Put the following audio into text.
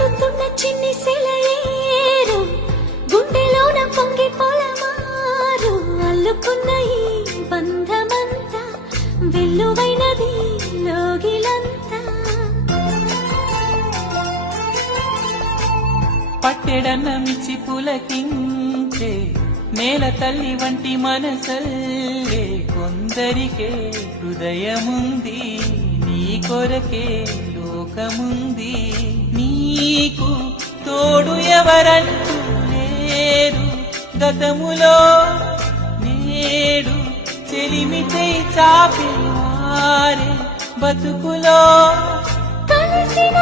పాడుతున్న చిన్ని సెలయేరు గుండెలోన పొంగి పొలమారు అల్లుకున్న ఈ బంధమంతా వెల్లువైనది లోగిలంతా పట్టెడన్నమిచ్చి పులకించే నేల తల్లి వంటి మనసల్లే కొందరికే హృదయముంది నీ కొరకే లోకముంది నీకు తోడు ఎవరంటూ లేరు గతములో నేడు చెలిమి చేయి చాపే వారే బతుకులో కలిసిన